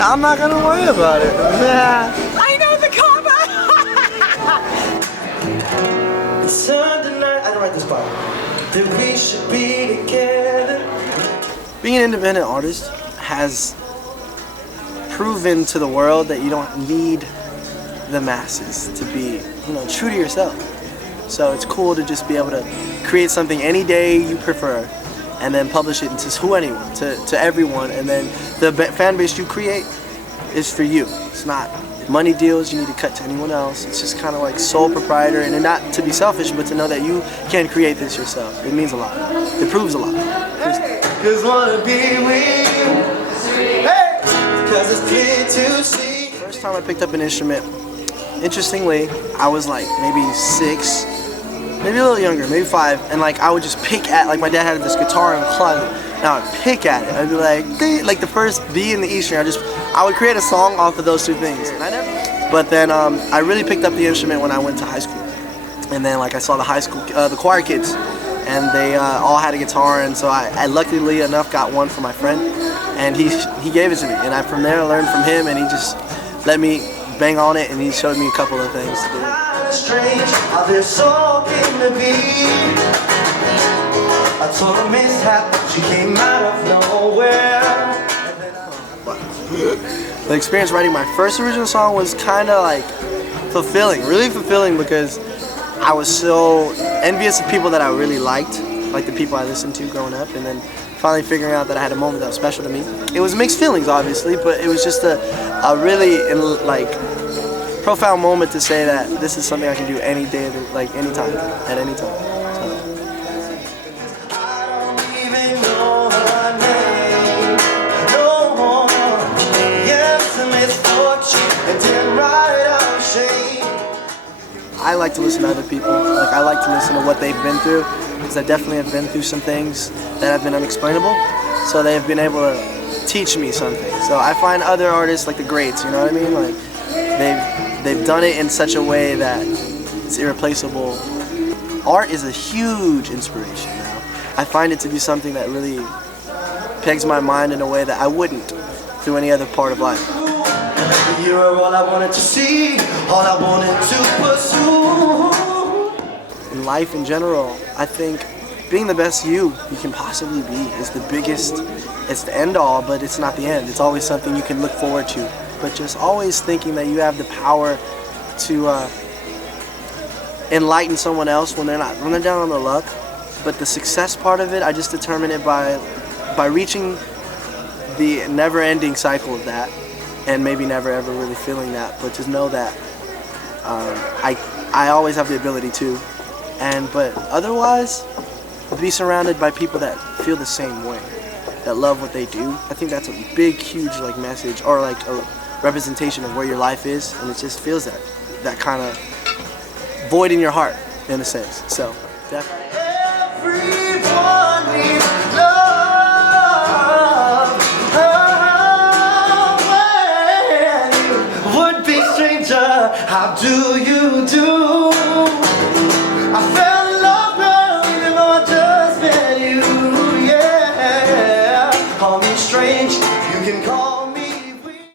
I'm not gonna worry about it. I know the comment! It's Sunday night. I didn't write this part. That we should be together. Being an independent artist has proven to the world that you don't need the masses to be, true to yourself. So it's cool to just be able to create something any day you prefer and then publish it to anyone, to everyone, and then the fan base you create is for you. It's not money deals you need to cut to anyone else. It's just kind of like sole proprietor, and not to be selfish, but to know that you can create this yourself. It means a lot. It proves a lot. Cause wanna be with you. Hey! Cause it's clear to see. First time I picked up an instrument, interestingly, I was like maybe 6, maybe a little younger, maybe 5, and like I would just pick at, like my dad had this guitar in the closet, and I would pick at it. I'd be like the first B and the E string, I would create a song off of those two things. But then I really picked up the instrument when I went to high school, and then like I saw the choir kids, and they all had a guitar, and so I luckily enough got one for my friend, and he gave it to me, and from there I learned from him, and he just let me bang on it, and he showed me a couple of things to do. Strange how this soul came to be. I told her mishap, she came out of nowhere. The experience writing my first original song was kind of like fulfilling, really fulfilling, because I was so envious of people that I really liked, like the people I listened to growing up, and then finally figuring out that I had a moment that was special to me. It was mixed feelings, obviously, but it was just a really profound moment to say that this is something I can do any day, like anytime, at any time. I like to listen to other people. Like I like to listen to what they've been through, because I definitely have been through some things that have been unexplainable. So they have been able to teach me something. So I find other artists like the greats, you know what I mean? Like they've done it in such a way that it's irreplaceable. Art is a huge inspiration now. I find it to be something that really pegs my mind in a way that I wouldn't through any other part of life. You are all I wanted to see, all I wanted to pursue. In life in general, I think being the best you can possibly be is the biggest, it's the end all, but it's not the end. It's always something you can look forward to. But just always thinking that you have the power to enlighten someone else when they're down on their luck. But the success part of it, I just determine it by reaching the never-ending cycle of that, and maybe never ever really feeling that, but just know that I always have the ability to. But otherwise, be surrounded by people that feel the same way, that love what they do. I think that's a big, huge message, or like a representation of where your life is, and it just feels that kind of void in your heart, in a sense. So definitely. Everyone needs love. Would-be stranger, how do you do? I fell in love, girl, even though I just met you. Yeah, call me strange, you can call